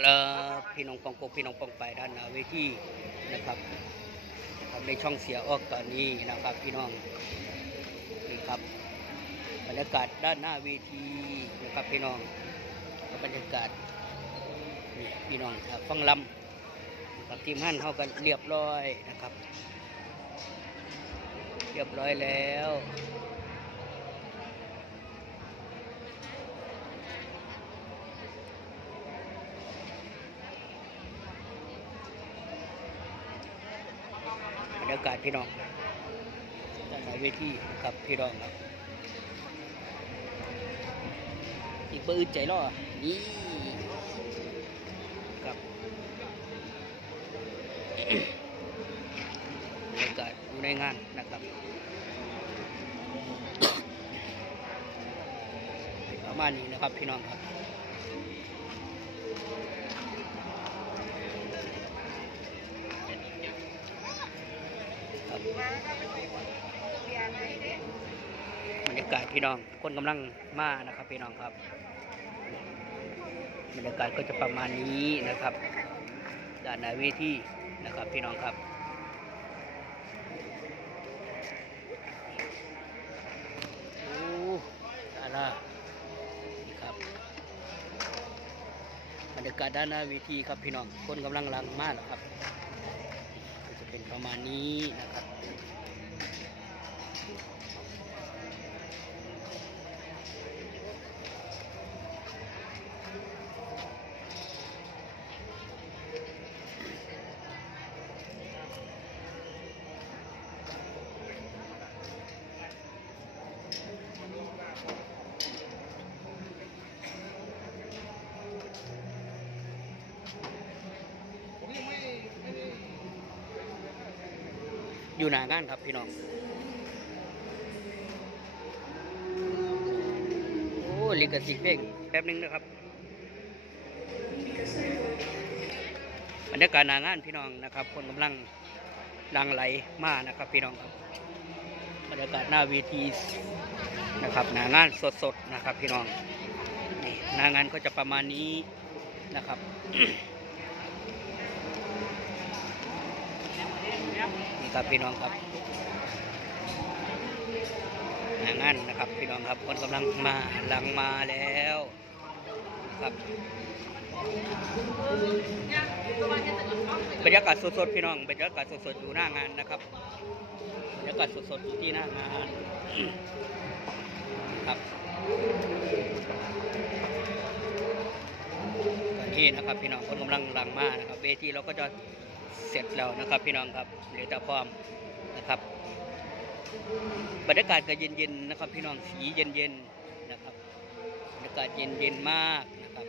ครับพี่น้องปองกบพี่น้องปองไปด้านหน้าเวทีนะครับครับในช่องเสียออกตอนนี้นะครับพี่น้องนี่ครับบรรยากาศด้านหน้าเวทีนะครับพี่น้องบรรยากาศนี่พี่น้องครับฟังลำกับทีมหั่นเขากันเรียบร้อยนะครับ เรียบร้อยแล้ว รยากาศพี่น้องด้านหน้าเวทีครับพี่น้องครับ อีกเบอร์อื่นใจรอนี่ครับบรรยากาศอยู่ในงานนะครับประมาณนี้นะครับพี่น้องครับ บรรยากาศพี่น้องคนกำลังมานะครับพี่น้องครับบรรยากาศก็จะประมาณนี้นะครับด้านหน้าเวทีนะครับพี่น้องครับโอ้ดารานี่ครับบรรยากาศด้านหน้าเวทีครับพี่น้องคนกำลังลังมากนะครับ ประมาณนี้นะครับ อยู่หน้างานครับพี่น้อง โอ้ลิขสิทธิ์เพลงแป๊บนึงนะครับบรรยากาศหน้างานพี่น้องนะครับ คนกำลังดังไหลมานะครับ พี่น้องครับบรรยากาศหน้าเวทีนะครับหน้างานสดๆนะครับ พี่น้องนี่หน้างานก็จะประมาณนี้นะครับนี่ ครับพี่น้องครับหน้างานนะครับพี่น้องครับคนกำลังมาหลังมาแล้วครับบรรยากาศสดๆพี่น้องบรรยากาศสดๆอยู่หน้างานนะครับบรรยากาศสดๆอยู่ที่หน้างานครับตอนนี้นะครับพี่น้องคนกำลังหลังมานะครับเวทีเราก็จะ เสร็จแล้วนะครับพี่น้องครับเหลือแต่พร้อมนะครับ บรรยากาศก็เย็นๆนะครับพี่น้องสีเย็นๆนะครับบรรยากาศเย็นๆมากนะครับ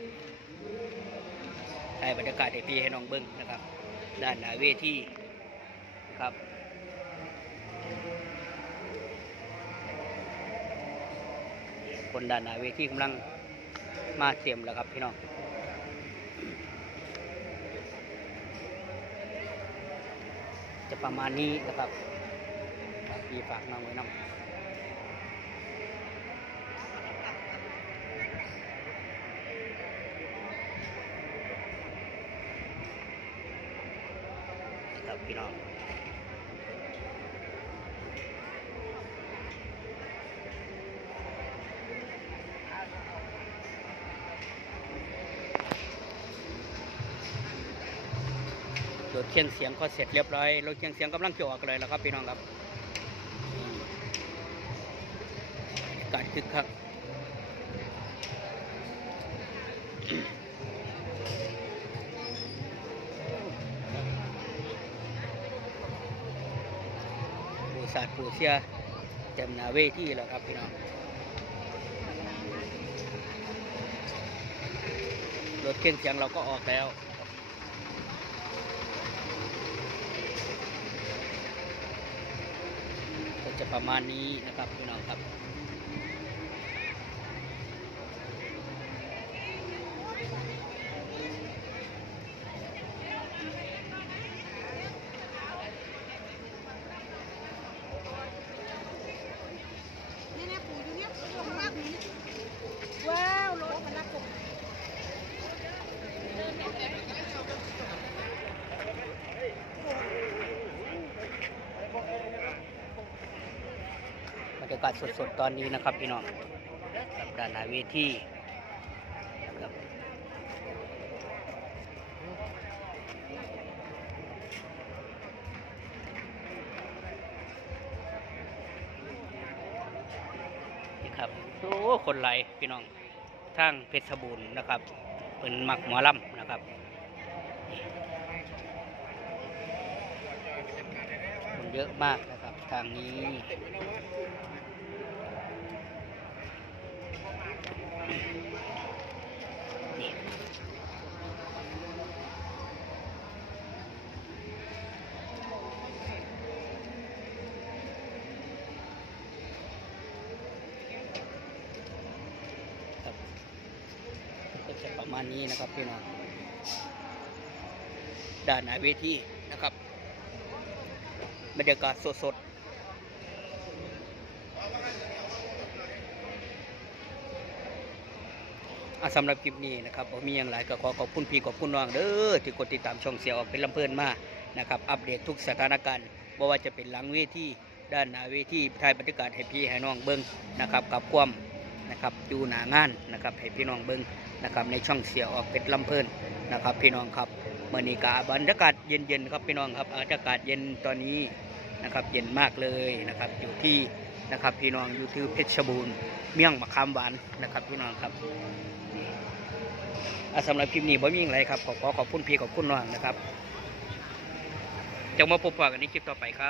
ถ่ายบรรยากาศให้พี่ให้น้องเบิ้งนะครับ ด้านหน้าเวทีนะครับคนด้านหน้าเวทีกำลังมาเตรียมแล้วครับพี่น้อง จะประมาณนี้นะครับฝากพี่ฝากน้องไว้น้ำนะครับพี่น้อง ถเครื่องเสียงก็เสร็จเรียบร้อยรถเครื่องเสียงกำลังจะออกเลยแล้วครับพี่น้องครับบรรยากาศคึกคักปูสาดปูเสียเต็มหนาเวทีแล้วครับพี่น้องรถเครื่องเสียงเราก็ออกแล้วนะครับก็ จะประมาณนี้นะครับพี่น้องครับ นี่เนี่ยปู่อยู่เนี่ยปู่อยู่ข้างล่างนี้ว้าวรถมันละกบากาศสดๆตอนนี้นะครับพี่น้องกับด้านหน้าเวทีนะครับนี่ครับโอ้คนไหลพี่น้องทางเพชรบูรณ์นะครับเป็นมักหมอลำนะครับคนเยอะมากนะครับทางนี้ ครับก็จะประ มาณนี้นะครับพี่น้องด้านหน้าเวทีนะครับบรรยากาศสดๆสำหรับคลิปนี้นะครับผมมีอย่างไรก็ขอขอบคุณพี่ขอบคุณน้องเด้อที่กดติดตามช่องเสียออกเป็นลำเพลินมานะครับ อัปเดตทุกสถานการณ์ว่าจะเป็นหลังเวทีด้านหน้าเวทีถ่ายบรรยากาศให้พี่ให้น้องเบิ้งนะครับกับความ นะครับดูหนางานนะครับให้พี่น้องเบิ้งนะครับในช่องเสียออกเป็ดลำเพลินนะครับ พี่น้องครับเมื่อนี้กาบรรยากาศเย็นๆครับพี่น้องครับอากาศเย็นตอนนี้นะครับเย็นมากเลยนะครับอยู่ที่นะครับพี่น้องอยู่ที่เพชรบูรณ์เมี่ยงมะขามหวานนะครับพี่น้องครับสำหรับคลิปนี้บ่มีอย่างไรครับขอขอขอบคุณพี่ขอบคุณน้องนะครับจะมาพบกันในคลิปต่อไปครับ